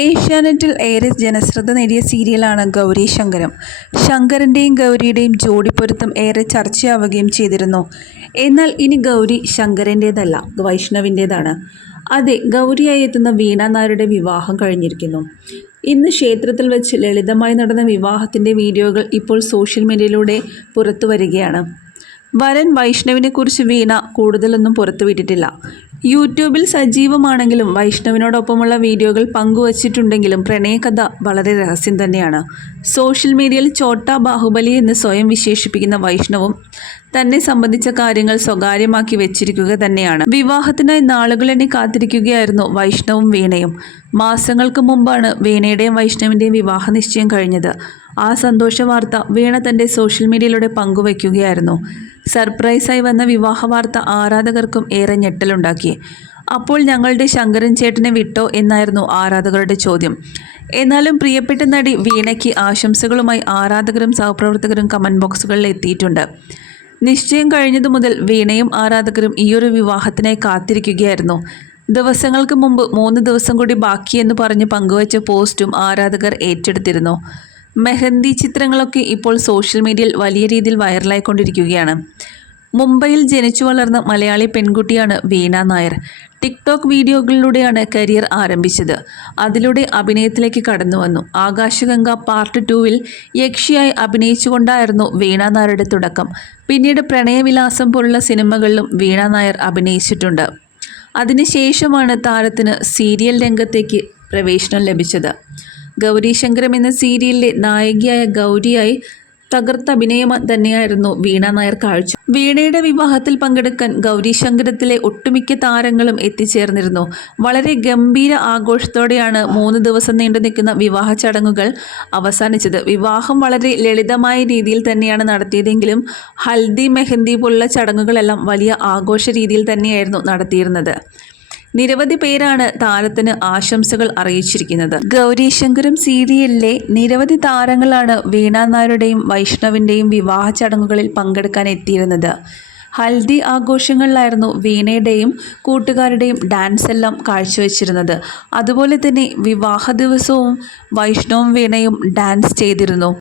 ഏഷ്യാനെറ്റിൽ ഏറെ ജനശ്രദ്ധ നേടിയ സീരിയലാണ് ഗൗരി ശങ്കരം. ശങ്കരൻ്റെയും ഗൗരിയുടെയും ജോഡിപ്പൊരുത്തം ഏറെ ചർച്ചയാവുകയും ചെയ്തിരുന്നു. എന്നാൽ ഇനി ഗൗരി ശങ്കരൻ്റേതല്ല, വൈഷ്ണവിൻ്റേതാണ്. അതെ, ഗൗരിയായി എത്തുന്ന വീണ നായരുടെ വിവാഹം കഴിഞ്ഞിരിക്കുന്നു. ഇന്ന് ക്ഷേത്രത്തിൽ വെച്ച് ലളിതമായി നടന്ന വിവാഹത്തിൻ്റെ വീഡിയോകൾ ഇപ്പോൾ സോഷ്യൽ മീഡിയയിലൂടെ പുറത്തു വരികയാണ്. വരൻ വൈഷ്ണവിനെക്കുറിച്ച് വീണ കൂടുതലൊന്നും പുറത്തുവിട്ടിട്ടില്ല. യൂട്യൂബിൽ സജീവമാണെങ്കിലും വൈഷ്ണവിനോടൊപ്പമുള്ള വീഡിയോകൾ പങ്കുവച്ചിട്ടുണ്ടെങ്കിലും പ്രണയകഥ വളരെ രഹസ്യം തന്നെയാണ്. സോഷ്യൽ മീഡിയയിൽ ചോട്ടാ ബാഹുബലി എന്ന് സ്വയം വിശേഷിപ്പിക്കുന്ന വൈഷ്ണവും തന്നെ സംബന്ധിച്ച കാര്യങ്ങൾ സ്വകാര്യമാക്കി വെച്ചിരിക്കുക തന്നെയാണ്. വിവാഹത്തിനായി നാളുകളെണ്ണി കാത്തിരിക്കുകയായിരുന്നു വൈഷ്ണവും വീണയും. മാസങ്ങൾക്ക് മുമ്പാണ് വീണയുടെയും വൈഷ്ണവിൻ്റെയും വിവാഹ നിശ്ചയം കഴിഞ്ഞത്. ആ സന്തോഷ വാർത്ത വീണ തൻ്റെ സോഷ്യൽ മീഡിയയിലൂടെ പങ്കുവയ്ക്കുകയായിരുന്നു. സർപ്രൈസായി വന്ന വിവാഹ വാർത്ത ആരാധകർക്കും ഏറെ ഞെട്ടലുണ്ടാക്കി. അപ്പോൾ ഞങ്ങളുടെ ശങ്കരൻ ചേട്ടനെ വിട്ടോ എന്നായിരുന്നു ആരാധകരുടെ ചോദ്യം. എന്നാലും പ്രിയപ്പെട്ട നടി വീണയ്ക്ക് ആശംസകളുമായി ആരാധകരും സഹപ്രവർത്തകരും കമൻറ്റ് ബോക്സുകളിൽ എത്തിയിട്ടുണ്ട്. നിശ്ചയം കഴിഞ്ഞതു മുതൽ വീണയും ആരാധകരും ഈയൊരു വിവാഹത്തിനായി കാത്തിരിക്കുകയായിരുന്നു. ദിവസങ്ങൾക്ക് മുമ്പ് 3 ദിവസം കൂടി ബാക്കിയെന്ന് പറഞ്ഞ് പങ്കുവച്ച പോസ്റ്റും ആരാധകർ ഏറ്റെടുത്തിരുന്നു. മെഹന്തി ചിത്രങ്ങളൊക്കെ ഇപ്പോൾ സോഷ്യൽ മീഡിയയിൽ വലിയ രീതിയിൽ വൈറലായിക്കൊണ്ടിരിക്കുകയാണ്. മുംബൈയിൽ ജനിച്ചു വളർന്ന മലയാളി പെൺകുട്ടിയാണ് വീണ നായർ. ടിക്ടോക്ക് വീഡിയോകളിലൂടെയാണ് കരിയർ ആരംഭിച്ചത്. അതിലൂടെ അഭിനയത്തിലേക്ക് കടന്നു വന്നു. ആകാശഗംഗ പാർട്ട് 2-വിൽ യക്ഷിയായി അഭിനയിച്ചുകൊണ്ടായിരുന്നു വീണ നായരുടെ തുടക്കം. പിന്നീട് പ്രണയവിലാസം പോലുള്ള സിനിമകളിലും വീണ നായർ അഭിനയിച്ചിട്ടുണ്ട്. അതിനുശേഷമാണ് താരത്തിന് സീരിയൽ രംഗത്തേക്ക് പ്രവേശനം ലഭിച്ചത്. ഗൗരി ശങ്കരം എന്ന സീരിയലിലെ നായികയായ ഗൗരിയായി തകർത്ത അഭിനയം തന്നെയായിരുന്നു വീണ നായർ കാഴ്ച. വീണയുടെ വിവാഹത്തിൽ പങ്കെടുക്കാൻ ഗൗരി ശങ്കരത്തിലെ ഒട്ടുമിക്ക താരങ്ങളും എത്തിച്ചേർന്നിരുന്നു. വളരെ ഗംഭീര ആഘോഷത്തോടെയാണ് 3 ദിവസം നീണ്ടു നിൽക്കുന്ന വിവാഹ ചടങ്ങുകൾ അവസാനിച്ചത്. വിവാഹം വളരെ ലളിതമായ രീതിയിൽ തന്നെയാണ് നടത്തിയതെങ്കിലും ഹൽദി, മെഹന്തി പോലുള്ള ചടങ്ങുകളെല്ലാം വലിയ ആഘോഷ രീതിയിൽ തന്നെയായിരുന്നു നടത്തിയിരുന്നത്. നിരവധി പേരാണ് താരത്തിന് ആശംസകൾ അറിയിച്ചിരിക്കുന്നത്. ഗൗരി ശങ്കരം സീരിയലിലെ നിരവധി താരങ്ങളാണ് വീണ നായരുടെയും വൈഷ്ണവിൻ്റെയും വിവാഹ ചടങ്ങുകളിൽ പങ്കെടുക്കാൻ എത്തിയിരുന്നത്. ഹൽദി ആഘോഷങ്ങളിലായിരുന്നു വീണയുടെയും കൂട്ടുകാരുടെയും ഡാൻസ് എല്ലാം കാഴ്ചവെച്ചിരുന്നത്. അതുപോലെ തന്നെ വിവാഹ ദിവസവും വൈഷ്ണവും വീണയും ഡാൻസ് ചെയ്തിരുന്നു.